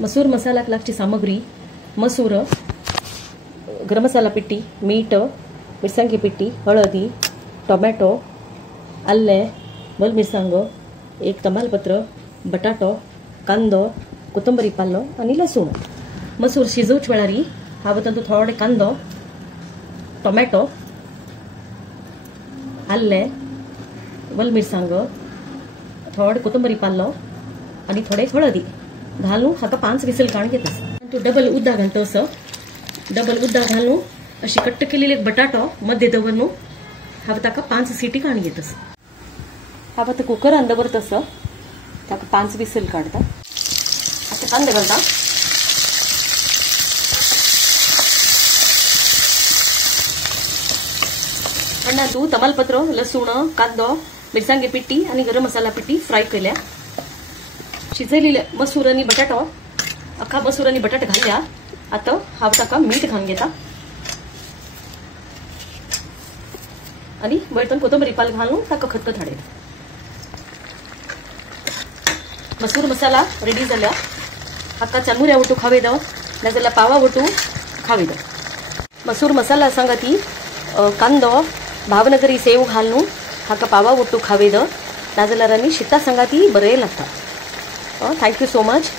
मसूर मसालाक लागची सामग्री मसूर, गरम मसाला पिट्टी, मीठ, मिरसांगी पिट्टी, हळदी, टोमॅटो, आले, बल मिरसांग, एक तमालपत्र, बटाटो, कांदो, कोथंबरी पालो आणि लसूण. मसूर शिजवच वेळारी हांव तातूंत थोडे कांदो, टोमॅटो, आले, बल मिरसांग, थोडे कोथंबरी पालो आणि थोडे हळदी घालून हाका 5 विसल काढून घेतस. तू डबल उद्दा घालतस. डबल उद्दा घालून अशी कट्ट केलेली एक बटाटो मध्ये दवरून हांव ताका 5 सिटी काढून घेतस. हांव आतां कुकरान दवरतस. ताका 5 विसल काढता. आता कांदे घालता. पण तू तमालपत्र, लसूण, कांदो, मिरसांगी पिट्टी आणि गरम मसाला पिट्टी फ्राय केल्या. शिजलेले मसूर आणि बटाटो, अख्खा मसूर आणि बटाटे घालल्या. आता हांव ताका मीठ घालून घेता आणि वयतून कोथंबरी पाल घालून ताका खतखत हाडयता. मसूर मसाला रेडी जाल्या. हाका चनुऱ्या वटू खावे दो नाजाल्यार पावा वटू खावे दो. मसूर मसाला सांगाती कांदो, भावनगरी सेव घालून हाका पावा वटू खावे दो नाजाल्यार आनी शीता सांगाती बरें लागता. Thank you so much.